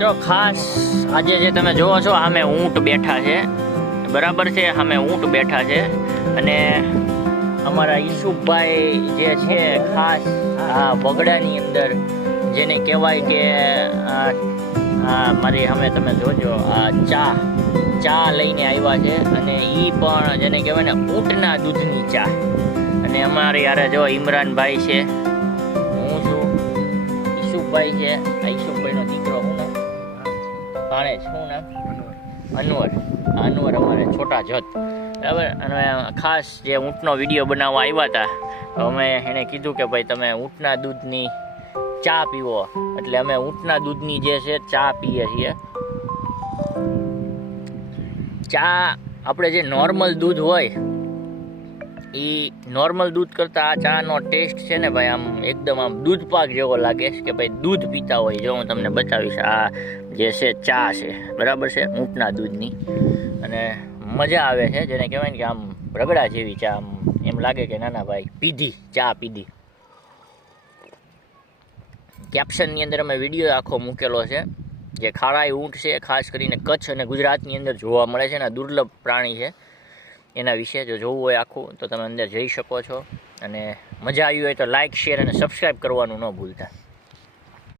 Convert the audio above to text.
મિત્રો ખાસ આજે જે તમે જોવો છો સામે ઊંટ બેઠા છે. બરાબર છે સામે ઊંટ બેઠા છે. અને અમારા ઈસુભાઈ જે છે, ખાસ આ વગડાની અંદર જેને કહેવાય કે મારી અમે તમે જોજો, આ ચા ચા લઈને આવ્યા છે. અને એ પણ જેને કહેવાય ને, ઊંટના દૂધની ચા. અને અમારે યારે જો ઇમરાનભાઈ છે. હું છું. ઈસુભાઈ છે. આ ઈસુભાઈનો દીકરો ભાણે શું નામ? અનવર. અનવર અમારે છોટા જત. બરાબર? અને ખાસ જે ઊંટનો વીડિયો બનાવવા આવ્યા હતા, અમે એને કીધું કે ભાઈ તમે ઊંટના દૂધની ચા પીવો. એટલે અમે ઊંટના દૂધની જે છે, ચા પીએ છીએ. ચા, આપણે જે નોર્મલ દૂધ હોય એ નોર્મલ દૂધ કરતાં આ ચાનો ટેસ્ટ છે ને ભાઈ, આમ એકદમ આમ દૂધ પાક જેવો લાગે છે કે ભાઈ દૂધ પીતા હોય. જો હું તમને બતાવીશ, આ જે છે ચા છે, બરાબર છે? ઊંટના દૂધની. અને મજા આવે છે, જેને કહેવાય ને કે આમ રગડા જેવી ચા, આમ એમ લાગે કે ના ના ભાઈ, પીધી, ચા પીધી. કેપ્શનની અંદર અમે વીડિયો આખો મૂકેલો છે, જે ખારાઈ ઊંટ છે, ખાસ કરીને કચ્છ અને ગુજરાતની અંદર જોવા મળે છે અને દુર્લભ પ્રાણી છે. એના વિશે જો જોવું હોય આખું, તો તમે અંદર જઈ શકો છો. અને મજા આવી હોય તો લાઇક શેર અને સબસ્ક્રાઈબ કરવાનું ન ભૂલતા.